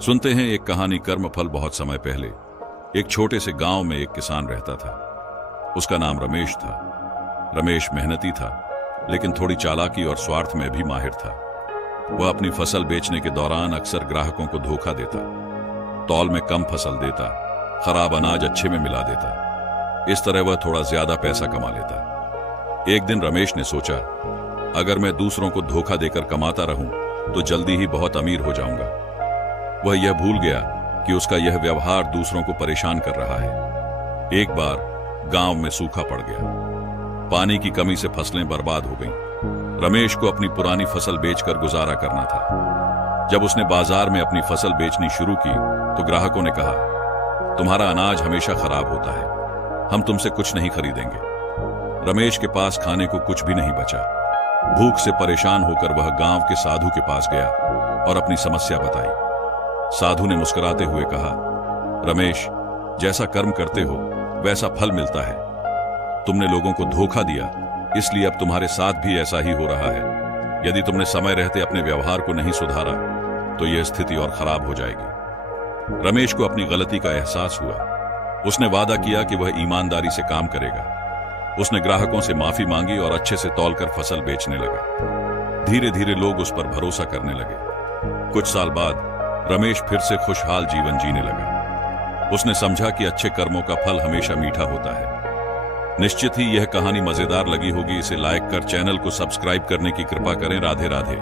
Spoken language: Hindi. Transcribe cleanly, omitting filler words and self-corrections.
सुनते हैं एक कहानी कर्मफल। बहुत समय पहले एक छोटे से गांव में एक किसान रहता था। उसका नाम रमेश था। रमेश मेहनती था, लेकिन थोड़ी चालाकी और स्वार्थ में भी माहिर था। वह अपनी फसल बेचने के दौरान अक्सर ग्राहकों को धोखा देता, तौल में कम फसल देता, खराब अनाज अच्छे में मिला देता। इस तरह वह थोड़ा ज्यादा पैसा कमा लेता। एक दिन रमेश ने सोचा, अगर मैं दूसरों को धोखा देकर कमाता रहूं तो जल्दी ही बहुत अमीर हो जाऊंगा। वह यह भूल गया कि उसका यह व्यवहार दूसरों को परेशान कर रहा है। एक बार गांव में सूखा पड़ गया। पानी की कमी से फसलें बर्बाद हो गईं। रमेश को अपनी पुरानी फसल बेचकर गुजारा करना था। जब उसने बाजार में अपनी फसल बेचनी शुरू की तो ग्राहकों ने कहा, तुम्हारा अनाज हमेशा खराब होता है, हम तुमसे कुछ नहीं खरीदेंगे। रमेश के पास खाने को कुछ भी नहीं बचा। भूख से परेशान होकर वह गांव के साधु के पास गया और अपनी समस्या बताई। साधु ने मुस्कुराते हुए कहा, रमेश, जैसा कर्म करते हो वैसा फल मिलता है। तुमने लोगों को धोखा दिया, इसलिए अब तुम्हारे साथ भी ऐसा ही हो रहा है। यदि तुमने समय रहते अपने व्यवहार को नहीं सुधारा तो यह स्थिति और खराब हो जाएगी। रमेश को अपनी गलती का एहसास हुआ। उसने वादा किया कि वह ईमानदारी से काम करेगा। उसने ग्राहकों से माफी मांगी और अच्छे से तौलकर फसल बेचने लगा। धीरे धीरे लोग उस पर भरोसा करने लगे। कुछ साल बाद रमेश फिर से खुशहाल जीवन जीने लगा। उसने समझा कि अच्छे कर्मों का फल हमेशा मीठा होता है। निश्चित ही यह कहानी मजेदार लगी होगी। इसे लाइक कर चैनल को सब्सक्राइब करने की कृपा करें। राधे राधे।